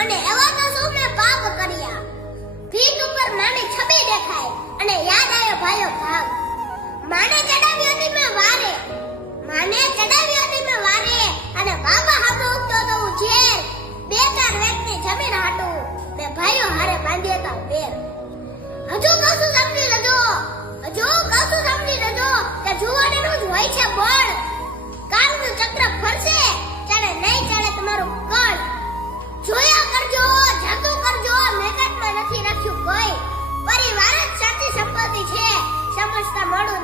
અને એવા તો સૌ મેં પાપ કર્યા. ભીત ઉપર માની છબી દેખાય અને યાદ આવ્યો ભાઈઓ ભાગ. માને ચડાવી હતી મેં વારે, માને ચડાવી હતી મેં વારે, અને બાબા હામે ઉગતો તો હું ઝેર. બે ચાર વેચની જમીન હાટું મેં ભાઈઓ હારે બાંધી હતા વેર. હજુ કશું સમજી લેજો, હજુ કશું સમજી લેજો કે જુવાનીનું જ હોય છે બળ. કાળનું ચક્ર ફરશે ત્યારે નહીં ચડે તમારું કળ. જોયા કરજો, જાતું કરજો, મેઘાટમાં નથી રાખ્યું કોઈ. પરિવાર જ સાચી સંપત્તિ છે, સમજતા મોડું